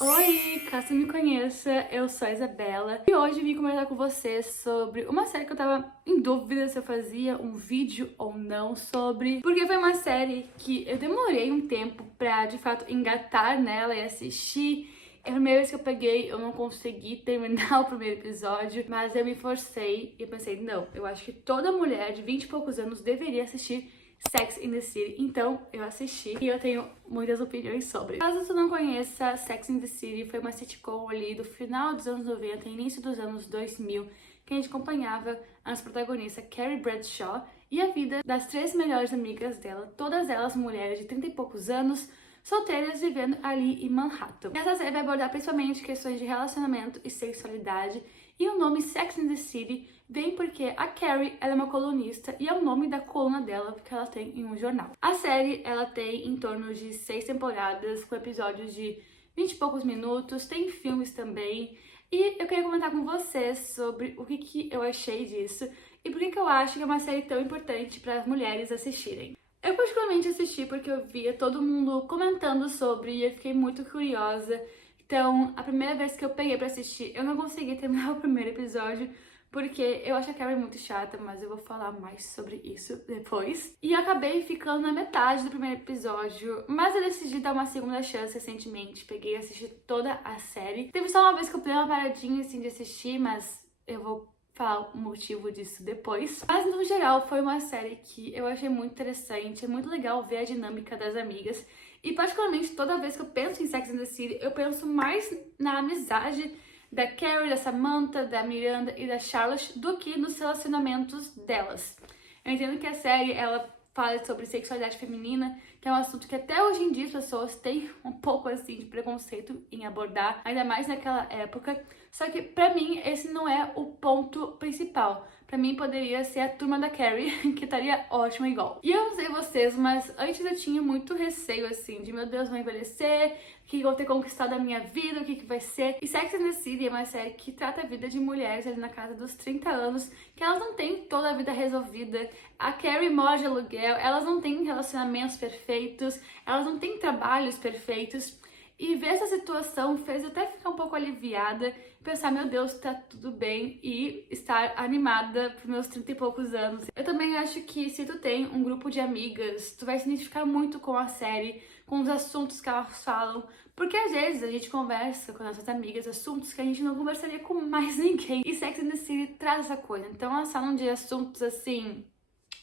Oi, caso me conheça, eu sou a Isabela e hoje vim conversar com você sobre uma série que eu tava em dúvida se eu fazia um vídeo ou não sobre, porque foi uma série que eu demorei um tempo pra de fato engatar nela e assistir. A primeira vez que eu peguei, eu não consegui terminar o primeiro episódio, mas eu me forcei e eu pensei, não, eu acho que toda mulher de 20 e poucos anos deveria assistir Sex and the City, então eu assisti e eu tenho muitas opiniões sobre. Caso tu não conheça, Sex and the City foi uma sitcom ali do final dos anos 90 e início dos anos 2000, que a gente acompanhava as protagonistas Carrie Bradshaw e a vida das três melhores amigas dela, todas elas mulheres de 30 e poucos anos, solteiras vivendo ali em Manhattan. Essa série vai abordar principalmente questões de relacionamento e sexualidade, e o nome Sex and the City vem porque a Carrie ela é uma colunista e é o nome da coluna dela que ela tem em um jornal. A série ela tem em torno de 6 temporadas, com episódios de 20 e poucos minutos, tem filmes também. E eu queria comentar com vocês sobre o que eu achei disso e por que eu acho que é uma série tão importante para as mulheres assistirem. Eu particularmente assisti porque eu via todo mundo comentando sobre e eu fiquei muito curiosa. Então, a primeira vez que eu peguei pra assistir, eu não consegui terminar o primeiro episódio porque eu acho a Carrie muito chata, mas eu vou falar mais sobre isso depois. E eu acabei ficando na metade do primeiro episódio, mas eu decidi dar uma segunda chance recentemente. Peguei e assisti toda a série. Teve só uma vez que eu dei uma paradinha assim de assistir, mas eu vou falar o motivo disso depois. Mas no geral foi uma série que eu achei muito interessante, é muito legal ver a dinâmica das amigas. E particularmente toda vez que eu penso em Sex and the City, eu penso mais na amizade da Carrie, da Samantha, da Miranda e da Charlotte do que nos relacionamentos delas. Eu entendo que a série, ela fala sobre sexualidade feminina, que é um assunto que até hoje em dia as pessoas têm um pouco assim de preconceito em abordar, ainda mais naquela época. Só que pra mim esse não é o ponto principal. Pra mim poderia ser a turma da Carrie, que estaria ótima igual. E eu não sei vocês, mas antes eu tinha muito receio assim, de meu Deus, vou envelhecer, o que eu vou ter conquistado a minha vida, o que vai ser. E Sex and the City é uma série que trata a vida de mulheres ali na casa dos 30 anos, que elas não têm toda a vida resolvida. A Carrie mora de aluguel, elas não têm relacionamentos perfeitos, elas não têm trabalhos perfeitos. E ver essa situação fez até ficar um pouco aliviada, pensar, meu Deus, tá tudo bem, e estar animada pros meus 30 e poucos anos. Eu também acho que se tu tem um grupo de amigas, tu vai se identificar muito com a série, com os assuntos que elas falam, porque às vezes a gente conversa com nossas amigas assuntos que a gente não conversaria com mais ninguém. E Sex and the City traz essa coisa. Então elas falam de assuntos assim,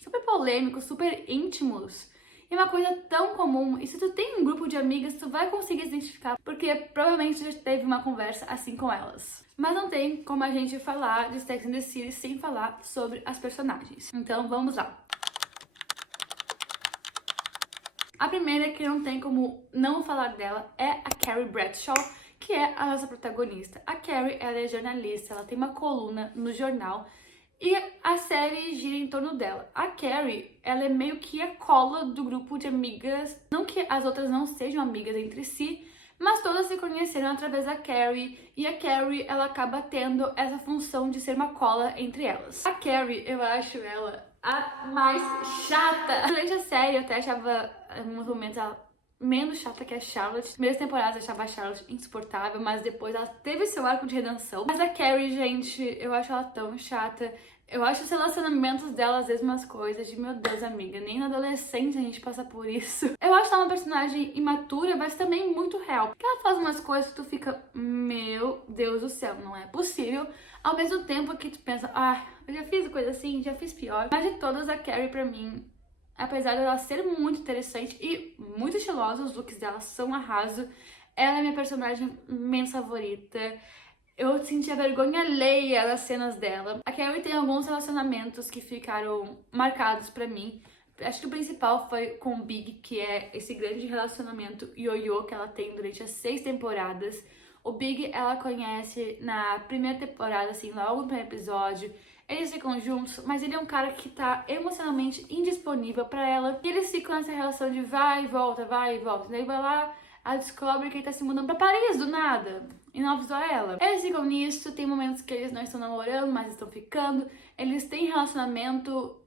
super polêmicos, super íntimos. E uma coisa tão comum, e se tu tem um grupo de amigas, tu vai conseguir se identificar, porque provavelmente já teve uma conversa assim com elas. Mas não tem como a gente falar de Sex and the City sem falar sobre as personagens. Então vamos lá. A primeira que não tem como não falar dela é a Carrie Bradshaw, que é a nossa protagonista. A Carrie, ela é jornalista, ela tem uma coluna no jornal e a série gira em torno dela. A Carrie, ela é meio que a cola do grupo de amigas, não que as outras não sejam amigas entre si, mas todas se conheceram através da Carrie, e a Carrie, ela acaba tendo essa função de ser uma cola entre elas. A Carrie, eu acho ela a mais chata. Durante a série, eu até achava, em alguns momentos, ela menos chata que a Charlotte. Nas primeiras temporadas eu achava a Charlotte insuportável, mas depois ela teve seu arco de redenção. Mas a Carrie, gente, eu acho ela tão chata. Eu acho os relacionamentos dela às vezes umas coisas de, meu Deus, amiga, nem na adolescência a gente passa por isso. Eu acho ela uma personagem imatura, mas também muito real. Porque ela faz umas coisas que tu fica, meu Deus do céu, não é possível. Ao mesmo tempo que tu pensa, eu já fiz coisa assim, já fiz pior. Mas de todas, a Carrie pra mim, apesar dela ser muito interessante e muito estilosa, os looks dela são arraso, ela é minha personagem menos favorita. Eu sentia vergonha alheia das cenas dela. A Carrie tem alguns relacionamentos que ficaram marcados pra mim. Acho que o principal foi com o Big, que é esse grande relacionamento ioiô que ela tem durante as 6 temporadas. O Big, ela conhece na primeira temporada, assim, logo no primeiro episódio. Eles ficam juntos, mas ele é um cara que tá emocionalmente indisponível pra ela. E eles ficam nessa relação de vai e volta, vai e volta. Daí vai lá, ela descobre que ele tá se mudando pra Paris do nada e não avisou ela. Eles ficam nisso, tem momentos que eles não estão namorando, mas estão ficando. Eles têm relacionamento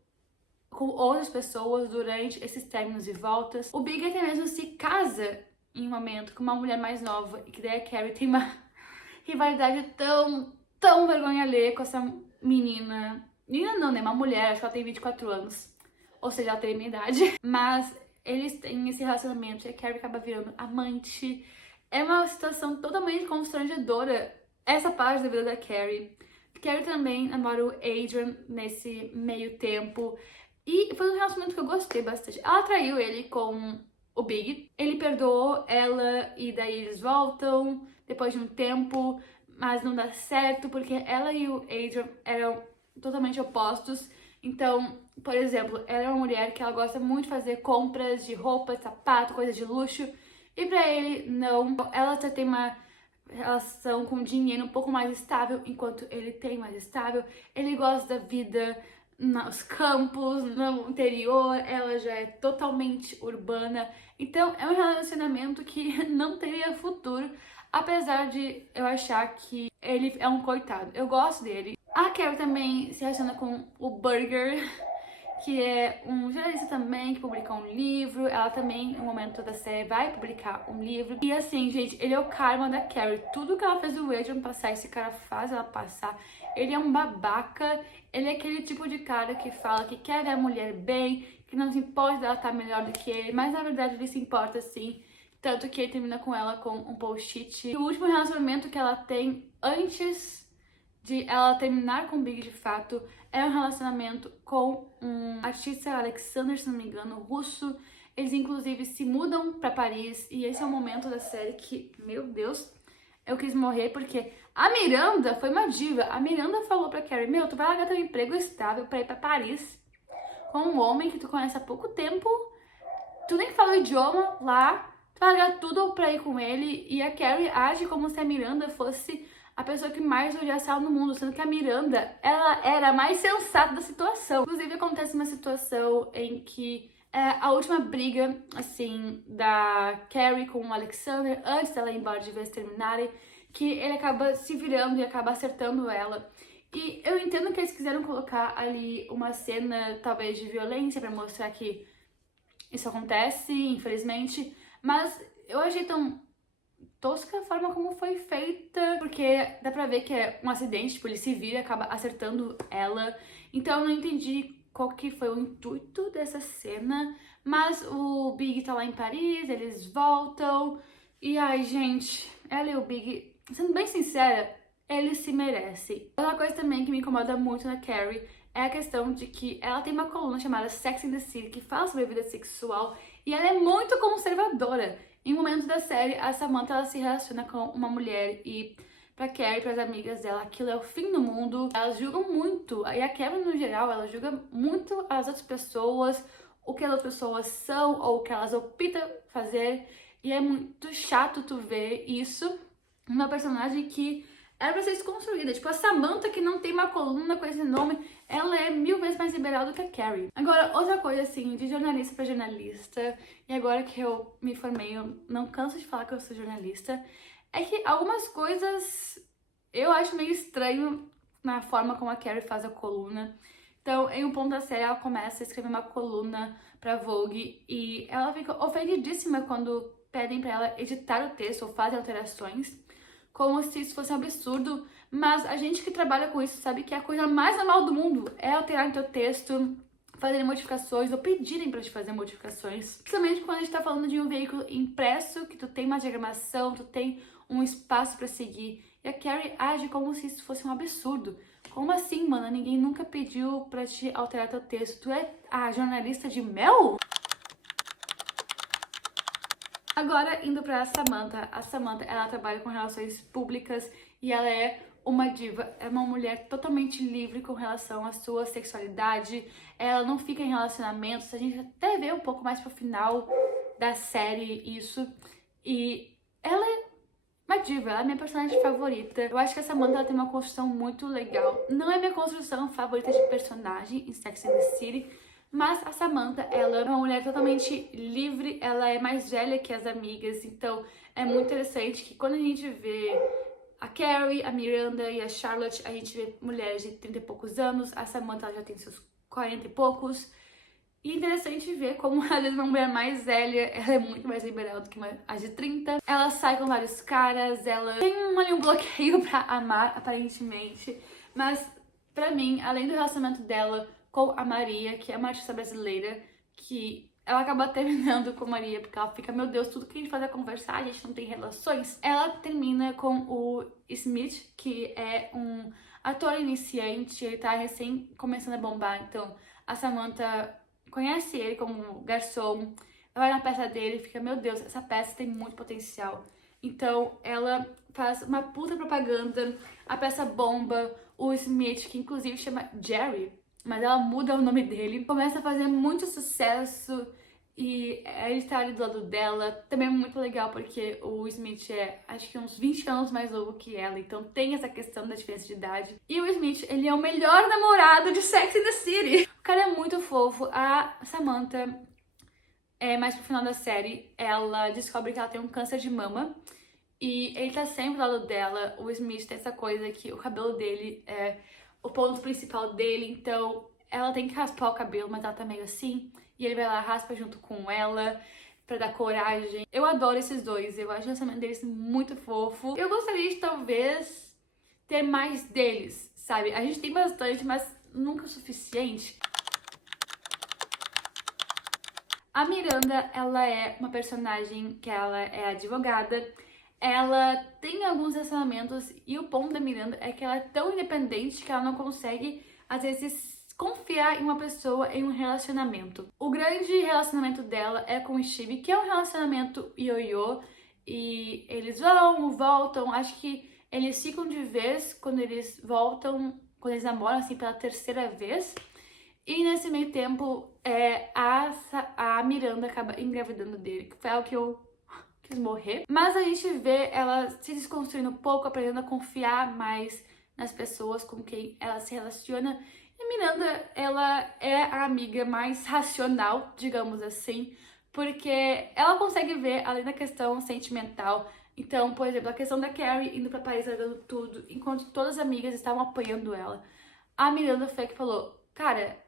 com outras pessoas durante esses términos e voltas. O Big até mesmo se casa em um momento com uma mulher mais nova e que daí a Carrie tem uma rivalidade tão vergonha alheia com essa menina. Menina não, né? Uma mulher, acho que ela tem 24 anos. Ou seja, ela tem a minha idade. Mas eles têm esse relacionamento e a Carrie acaba virando amante. É uma situação totalmente constrangedora essa parte da vida da Carrie. Carrie também namora o Adrian nesse meio tempo. E foi um relacionamento que eu gostei bastante. Ela traiu ele com o Big. Ele perdoou ela e daí eles voltam depois de um tempo, mas não dá certo porque ela e o Adrian eram totalmente opostos. Então, por exemplo, ela é uma mulher que ela gosta muito de fazer compras de roupa, sapato, coisas de luxo. E pra ele, não. Ela já tem uma relação com dinheiro um pouco mais estável, enquanto ele tem mais estável. Ele gosta da vida nos campos, no interior, ela já é totalmente urbana. Então é um relacionamento que não teria futuro, apesar de eu achar que ele é um coitado. Eu gosto dele. A Carrie também se relaciona com o Burger, que é um jornalista também, que publica um livro. Ela também, no momento da série, vai publicar um livro. E assim, gente, ele é o karma da Carrie. Tudo que ela fez o Adrian passar, esse cara faz ela passar. Ele é um babaca. Ele é aquele tipo de cara que fala que quer ver a mulher bem, que não se importa dela estar melhor do que ele, mas na verdade ele se importa sim. Tanto que ele termina com ela com um post-it. E o último relacionamento que ela tem antes de ela terminar com o Big de fato é um relacionamento com um artista, Alexander, se não me engano, russo. Eles inclusive se mudam pra Paris e esse é o momento da série que, meu Deus, eu quis morrer porque a Miranda foi uma diva. A Miranda falou pra Carrie, meu, tu vai largar teu emprego estável pra ir pra Paris com um homem que tu conhece há pouco tempo, tu nem fala o idioma lá, tu vai largar tudo pra ir com ele. E a Carrie age como se a Miranda fosse a pessoa que mais odiasse ela no mundo, sendo que a Miranda, ela era a mais sensata da situação. Inclusive, acontece uma situação em que a última briga, assim, da Carrie com o Alexander, antes dela ir embora de vez terminarem, que ele acaba se virando e acaba acertando ela. E eu entendo que eles quiseram colocar ali uma cena, talvez, de violência pra mostrar que isso acontece, infelizmente, mas eu achei tão tosca a forma como foi feita, porque dá pra ver que é um acidente, tipo, ele se vira e acaba acertando ela. Então eu não entendi qual que foi o intuito dessa cena, mas o Big tá lá em Paris, eles voltam, e ai, gente, ela e o Big, sendo bem sincera, eles se merecem. Outra coisa também que me incomoda muito na Carrie é a questão de que ela tem uma coluna chamada Sex and the City, que fala sobre a vida sexual, e ela é muito conservadora. Em um momento da série, a Samantha ela se relaciona com uma mulher e pra Carrie, pras amigas dela, aquilo é o fim do mundo. Elas julgam muito, e a Carrie no geral, ela julga muito as outras pessoas, o que as outras pessoas são ou o que elas optam fazer. E é muito chato tu ver isso numa personagem que era pra ser desconstruída. Tipo, a Samantha, que não tem uma coluna com esse nome, ela é 1000 vezes mais liberal do que a Carrie. Agora, outra coisa assim, de jornalista pra jornalista, e agora que eu me formei, eu não canso de falar que eu sou jornalista, é que algumas coisas eu acho meio estranho na forma como a Carrie faz a coluna. Então, em um ponto da série, ela começa a escrever uma coluna pra Vogue e ela fica ofendidíssima quando pedem pra ela editar o texto ou fazem alterações, como se isso fosse um absurdo, mas a gente que trabalha com isso sabe que a coisa mais normal do mundo é alterar teu texto, fazerem modificações ou pedirem pra te fazer modificações. Principalmente quando a gente tá falando de um veículo impresso, que tu tem uma diagramação, tu tem um espaço pra seguir. E a Carrie age como se isso fosse um absurdo. Como assim, mana? Ninguém nunca pediu pra te alterar teu texto. Tu é a jornalista de Mel? Agora, indo pra Samantha. A Samantha, ela trabalha com relações públicas e ela é uma diva. É uma mulher totalmente livre com relação à sua sexualidade. Ela não fica em relacionamentos. A gente até vê um pouco mais pro final da série isso. E ela é uma diva, ela é minha personagem favorita. Eu acho que a Samantha ela tem uma construção muito legal. Não é minha construção favorita de personagem em Sex and the City, mas a Samantha, ela é uma mulher totalmente livre, ela é mais velha que as amigas, então é muito interessante que quando a gente vê a Carrie, a Miranda e a Charlotte, a gente vê mulheres de 30 e poucos anos, a Samantha ela já tem seus 40 e poucos, E é interessante ver como, às vezes, uma mulher mais velha, ela é muito mais liberal do que a de 30. Ela sai com vários caras, ela tem um bloqueio pra amar, aparentemente. Mas, pra mim, além do relacionamento dela com a Maria, que é uma artista brasileira, que ela acaba terminando com a Maria, porque ela fica, meu Deus, tudo que a gente faz é conversar, a gente não tem relações. Ela termina com o Smith, que é um ator iniciante, ele tá recém começando a bombar, então a Samantha conhece ele como garçom, vai na peça dele e fica, meu Deus, essa peça tem muito potencial. Então ela faz uma puta propaganda, a peça bomba, o Smith, que inclusive chama Jerry, mas ela muda o nome dele, começa a fazer muito sucesso e ele tá ali do lado dela. Também é muito legal porque o Smith é, acho que uns 20 anos mais novo que ela, então tem essa questão da diferença de idade. E o Smith, ele é o melhor namorado de Sex and the City. O cara é muito fofo. A Samantha, mais pro final da série, ela descobre que ela tem um câncer de mama. E ele tá sempre do lado dela. O Smith tem essa coisa que o cabelo dele é o ponto principal dele, então ela tem que raspar o cabelo, mas ela tá meio assim. E ele vai lá, raspa junto com ela pra dar coragem. Eu adoro esses dois, eu acho o relacionamento deles muito fofo. Eu gostaria de talvez ter mais deles, sabe? A gente tem bastante, mas nunca o suficiente. A Miranda, ela é uma personagem que ela é advogada. Ela tem alguns relacionamentos e o ponto da Miranda é que ela é tão independente que ela não consegue, às vezes, confiar em uma pessoa em um relacionamento. O grande relacionamento dela é com o Steve, que é um relacionamento ioiô, e eles vão, voltam, acho que eles ficam de vez quando eles voltam, quando eles namoram, assim, pela terceira vez. E nesse meio tempo, a Miranda acaba engravidando dele, que foi algo que eu quis morrer. Mas a gente vê ela se desconstruindo um pouco, aprendendo a confiar mais nas pessoas com quem ela se relaciona. E Miranda, ela é a amiga mais racional, digamos assim, porque ela consegue ver além da questão sentimental. Então, por exemplo, a questão da Carrie indo pra Paris largando tudo, enquanto todas as amigas estavam apoiando ela. A Miranda foi a que falou, cara,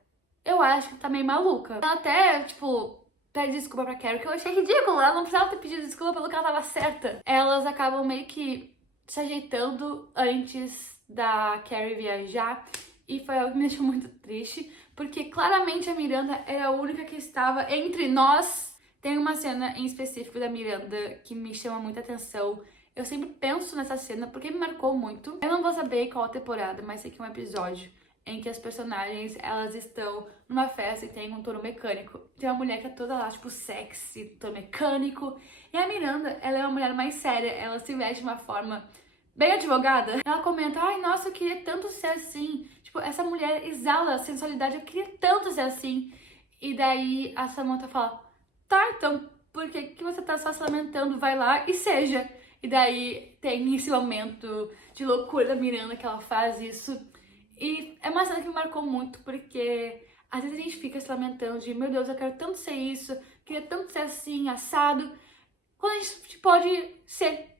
eu acho que tá meio maluca. Ela até, tipo, pede desculpa pra Carrie, que eu achei ridículo. Ela não precisava ter pedido desculpa pelo que ela tava certa. Elas acabam meio que se ajeitando antes da Carrie viajar. E foi algo que me deixou muito triste, porque claramente a Miranda era a única que estava entre nós. Tem uma cena em específico da Miranda que me chama muita atenção. Eu sempre penso nessa cena porque me marcou muito. Eu não vou saber qual temporada, mas sei que é um episódio em que as personagens, elas estão numa festa e tem um touro mecânico. Tem uma mulher que é toda lá, tipo, sexy, touro mecânico. E a Miranda, ela é uma mulher mais séria, ela se veste de uma forma bem advogada. Ela comenta, ai, nossa, eu queria tanto ser assim. Tipo, essa mulher exala sensualidade, eu queria tanto ser assim. E daí a Samantha fala, tá, então, por que você tá só se lamentando? Vai lá e seja. E daí tem esse momento de loucura da Miranda que ela faz isso. E é uma cena que me marcou muito, porque às vezes a gente fica se lamentando de, meu Deus, eu quero tanto ser isso, queria tanto ser assim, assado, quando a gente pode ser,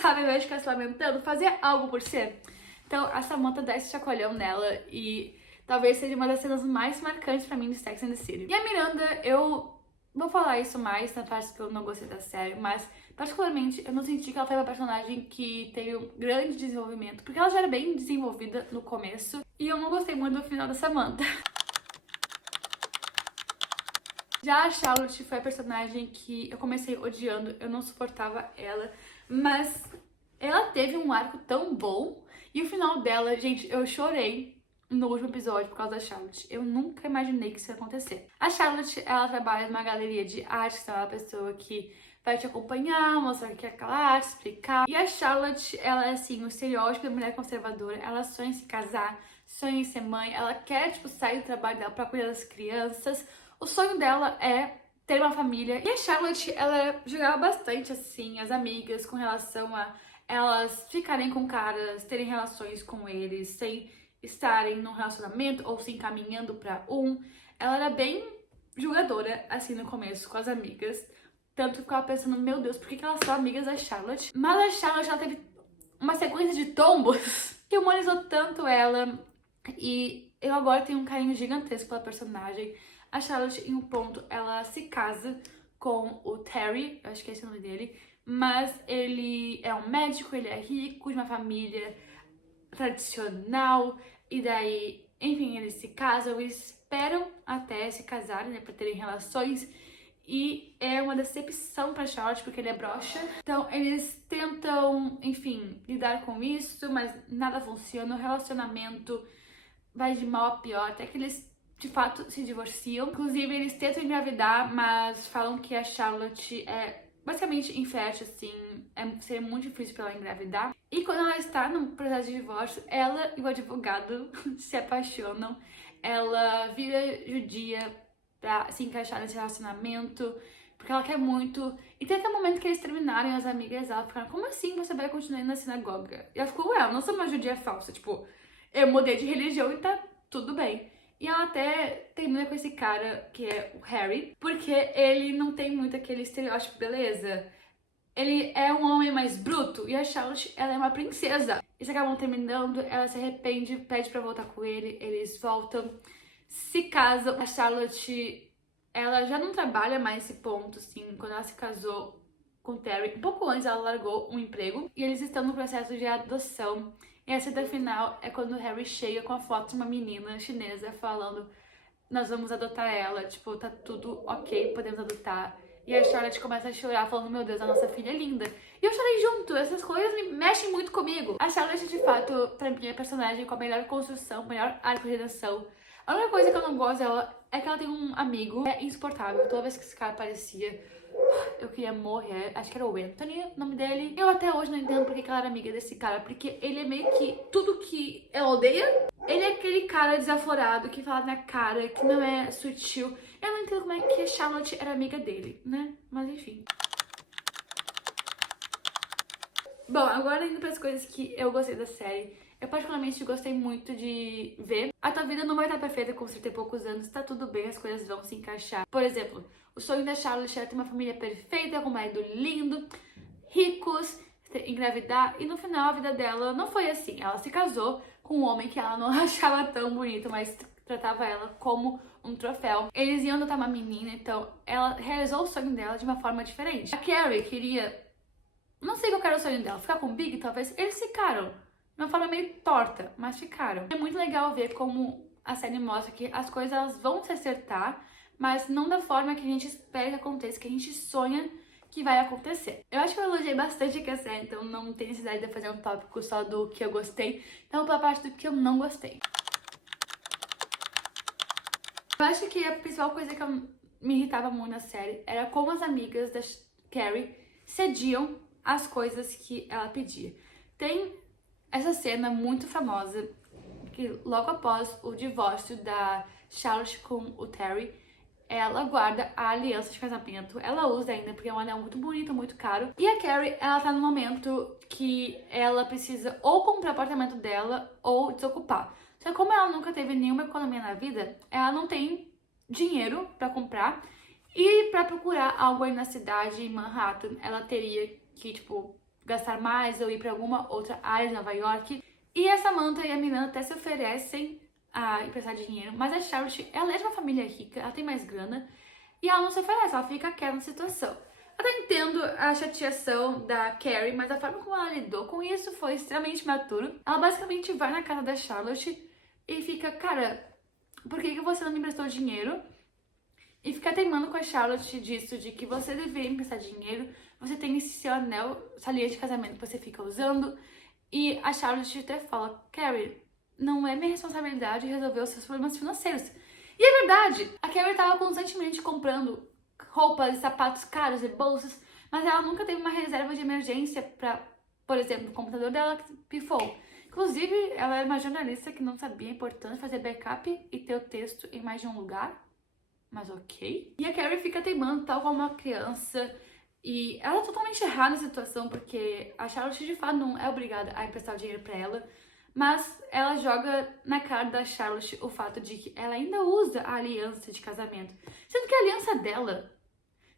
sabe? Ao invés de ficar se lamentando, fazer algo por ser. Então a Samantha dá esse chacoalhão nela e talvez seja uma das cenas mais marcantes pra mim de Sex and the City. E a Miranda, eu vou falar isso mais na parte que eu não gostei da série, mas particularmente eu não senti que ela foi uma personagem que teve um grande desenvolvimento, porque ela já era bem desenvolvida no começo, e eu não gostei muito do final da Samantha. Já a Charlotte foi a personagem que eu comecei odiando, eu não suportava ela, mas ela teve um arco tão bom, e o final dela, gente, eu chorei no último episódio por causa da Charlotte. Eu nunca imaginei que isso ia acontecer. A Charlotte, ela trabalha numa galeria de arte, então ela é uma pessoa que vai te acompanhar, mostrar o que é aquela arte, explicar. E a Charlotte, ela é assim, o estereótipo da mulher conservadora. Ela sonha em se casar, sonha em ser mãe, ela quer, tipo, sair do trabalho dela pra cuidar das crianças. O sonho dela é ter uma família. E a Charlotte, ela jogava bastante, assim, as amigas com relação a elas ficarem com caras, terem relações com eles, sem estarem num relacionamento ou se encaminhando pra um. Ela era bem julgadora, assim, no começo, com as amigas. Tanto que eu ficava pensando, meu Deus, por que elas são amigas da Charlotte? Mas a Charlotte, ela teve uma sequência de tombos que humanizou tanto ela. E eu agora tenho um carinho gigantesco pela personagem. A Charlotte, em um ponto, ela se casa com o Terry, eu acho que é esse o nome dele, mas ele é um médico, ele é rico, de uma família tradicional, e daí, enfim, eles se casam, eles esperam até se casarem, né, pra terem relações, e é uma decepção pra Charlotte, porque ele é broxa. Então, eles tentam, enfim, lidar com isso, mas nada funciona, o relacionamento vai de mal a pior, até que eles de fato se divorciam. Inclusive, eles tentam engravidar, mas falam que a Charlotte é basicamente infértil, assim, seria muito difícil pra ela engravidar. E quando ela está no processo de divórcio, ela e o advogado se apaixonam. Ela vira judia pra se encaixar nesse relacionamento, porque ela quer muito. E tem até o momento que eles terminarem, as amigas dela ficaram, como assim você vai continuar indo na sinagoga? E ela ficou, ué, eu não sou uma judia falsa, tipo, eu mudei de religião e tá tudo bem. E ela até termina com esse cara, que é o Harry, porque ele não tem muito aquele estereótipo, beleza? Ele é um homem mais bruto e a Charlotte, ela é uma princesa. Eles acabam terminando, ela se arrepende, pede pra voltar com ele, eles voltam, se casam. A Charlotte, ela já não trabalha mais esse ponto, assim, quando ela se casou com o Terry. Um pouco antes ela largou um emprego e eles estão no processo de adoção. E a cena final é quando o Harry chega com a foto de uma menina chinesa falando: nós vamos adotar ela, tipo, tá tudo ok, podemos adotar. E a Charlotte começa a chorar, falando, meu Deus, a nossa filha é linda. E eu chorei junto, essas coisas me mexem muito comigo. A Charlotte, de fato, pra mim, é a personagem com a melhor construção, melhor arco de redenção. A única coisa que eu não gosto dela é que ela tem um amigo insuportável. Toda vez que esse cara aparecia, eu queria morrer. Acho que era o Anthony, o nome dele. Eu até hoje não entendo porque que ela era amiga desse cara, porque ele é meio que tudo que ela odeia. Ele é aquele cara desaforado que fala na cara, que não é sutil. Eu não entendo como é que a Charlotte era amiga dele, né? Mas enfim. Bom, agora indo para as coisas que eu gostei da série. Eu particularmente gostei muito de ver. A tua vida não vai estar perfeita com 30 e poucos anos, tá tudo bem, as coisas vão se encaixar. Por exemplo, o sonho da Charlotte era ter uma família perfeita, com um marido lindo, ricos, engravidar, e no final a vida dela não foi assim. Ela se casou com um homem que ela não achava tão bonito, mas tratava ela como um troféu. Eles iam adotar uma menina, então ela realizou o sonho dela de uma forma diferente. A Carrie queria, não sei qual era o sonho dela, ficar com o Big, talvez. Eles ficaram de uma forma meio torta, mas ficaram. É muito legal ver como a série mostra que as coisas elas vão se acertar, mas não da forma que a gente espera que aconteça, que a gente sonha que vai acontecer. Eu acho que eu elogiei bastante aqui a série, então não tem necessidade de eu fazer um tópico só do que eu gostei. Então, pela parte do que eu não gostei. Eu acho que a principal coisa que me irritava muito na série era como as amigas da Carrie cediam as coisas que ela pedia. Tem essa cena muito famosa que logo após o divórcio da Charlotte com o Terry, ela guarda a aliança de casamento. Ela usa ainda porque é um anel muito bonito, muito caro. E a Carrie, ela tá no momento que ela precisa ou comprar o apartamento dela ou desocupar. Só que como ela nunca teve nenhuma economia na vida, ela não tem dinheiro pra comprar. E pra procurar algo aí na cidade, em Manhattan, ela teria que, tipo, gastar mais ou ir pra alguma outra área de Nova York. E a Samantha e a Miranda até se oferecem a emprestar dinheiro, mas a Charlotte, ela é de uma família rica, ela tem mais grana, e ela não se oferece, ela fica quieta na situação. Eu até entendo a chateação da Carrie, mas a forma como ela lidou com isso foi extremamente maturo. Ela basicamente vai na casa da Charlotte e fica, cara, por que você não me emprestou dinheiro? E fica teimando com a Charlotte disso, de que você deveria emprestar dinheiro, você tem esse seu anel, essa aliança de casamento que você fica usando, e a Charlotte até fala, Carrie, não é minha responsabilidade resolver os seus problemas financeiros. E é verdade, a Carrie estava constantemente comprando roupas e sapatos caros e bolsas, mas ela nunca teve uma reserva de emergência para, por exemplo, o computador dela que pifou. Inclusive, ela era uma jornalista que não sabia a importância de fazer backup e ter o texto em mais de um lugar. Mas ok. E a Carrie fica teimando tal como uma criança. E ela é totalmente errada na situação, porque a Charlotte de fato não é obrigada a emprestar o dinheiro pra ela. Mas ela joga na cara da Charlotte o fato de que ela ainda usa a aliança de casamento. Sendo que a aliança dela,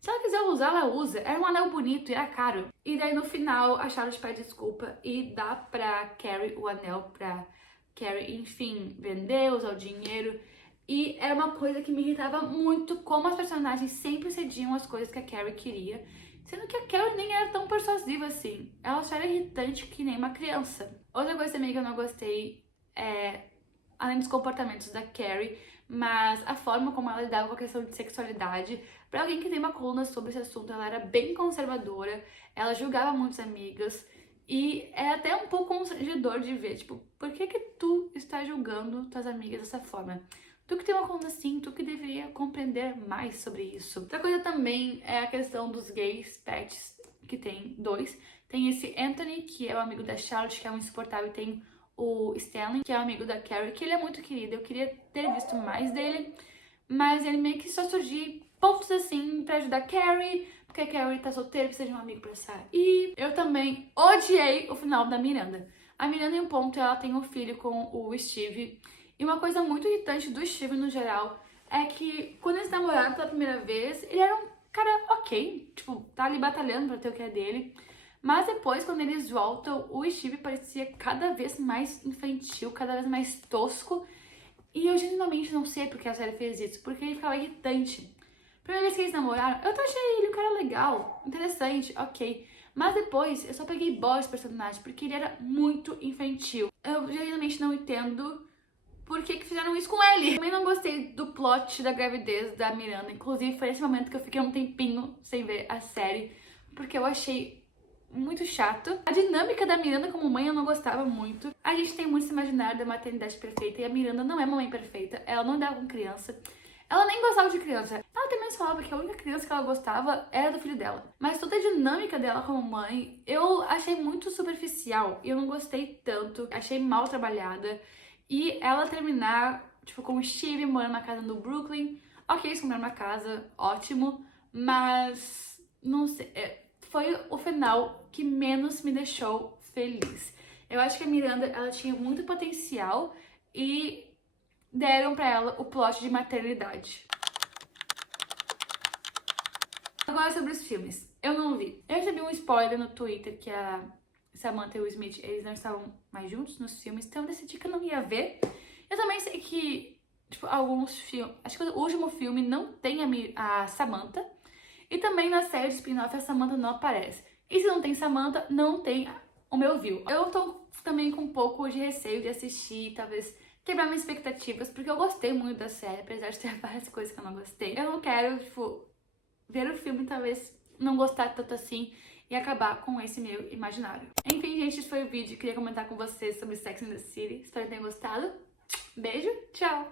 se ela quiser usar, ela usa. Era um anel bonito e era caro. E daí no final a Charlotte pede desculpa e dá pra Carrie o anel pra Carrie, enfim, vender, usar o dinheiro. E era uma coisa que me irritava muito, como as personagens sempre cediam as coisas que a Carrie queria, sendo que a Carrie nem era tão persuasiva assim. Ela só era irritante que nem uma criança. Outra coisa também que eu não gostei é, além dos comportamentos da Carrie, mas a forma como ela lidava com a questão de sexualidade. Pra alguém que tem uma coluna sobre esse assunto, ela era bem conservadora, ela julgava muitas amigas, e é até um pouco constrangedor de ver, tipo, por que que tu está julgando tuas amigas dessa forma? Tu que tem uma coluna assim, tu que deveria compreender mais sobre isso. Outra coisa também é a questão dos gays pets, que tem dois. Tem esse Anthony, que é o amigo da Charlotte, que é um insuportável, e tem o Stanley, que é o amigo da Carrie, que ele é muito querido. Eu queria ter visto mais dele, mas ele meio que só surgiu pontos assim pra ajudar a Carrie, porque a Carrie tá solteira, precisa de um amigo pra sair. Eu também odiei o final da Miranda. A Miranda, em um ponto, ela tem um filho com o Steve. E uma coisa muito irritante do Steve no geral é que quando eles namoraram pela primeira vez, ele era um cara ok, tipo, tá ali batalhando pra ter o que é dele. Mas depois, quando eles voltam, o Steve parecia cada vez mais infantil, cada vez mais tosco. E eu genuinamente não sei porque a série fez isso, porque ele ficava irritante. Primeira vez que eles namoraram, eu achei ele um cara legal, interessante, ok. Mas depois, eu só peguei bola esse personagem, porque ele era muito infantil. Eu genuinamente não entendo por que que fizeram isso com ele. Também não gostei do plot da gravidez da Miranda. Inclusive, foi nesse momento que eu fiquei um tempinho sem ver a série, porque eu achei muito chato. A dinâmica da Miranda como mãe eu não gostava muito. A gente tem muito esse imaginário da maternidade perfeita e a Miranda não é uma mãe perfeita. Ela não lidava com criança. Ela nem gostava de criança. Ela também falava que a única criança que ela gostava era do filho dela. Mas toda a dinâmica dela como mãe eu achei muito superficial. E eu não gostei tanto. Achei mal trabalhada. E ela terminar, tipo, com o Steve morando na casa do Brooklyn. Ok, eles compraram uma casa, ótimo. Mas, não sei, foi o final que menos me deixou feliz. Eu acho que a Miranda, ela tinha muito potencial e deram pra ela o plot de maternidade. Agora sobre os filmes. Eu não vi. Eu recebi um spoiler no Twitter que a Samantha e o Smith, eles não estavam mais juntos nos filmes, então eu decidi que eu não ia ver. Eu também sei que, tipo, alguns filmes... Acho que o último filme não tem a Samantha. E também na série de spin-off a Samantha não aparece. E se não tem Samantha, não tem o meu view. Eu tô também com um pouco de receio de assistir, talvez quebrar minhas expectativas, porque eu gostei muito da série, apesar de ter várias coisas que eu não gostei. Eu não quero, tipo, ver o filme e talvez não gostar tanto assim e acabar com esse meu imaginário. Enfim, gente, esse foi o vídeo. Queria comentar com vocês sobre Sex and the City. Espero que tenham gostado. Beijo, tchau!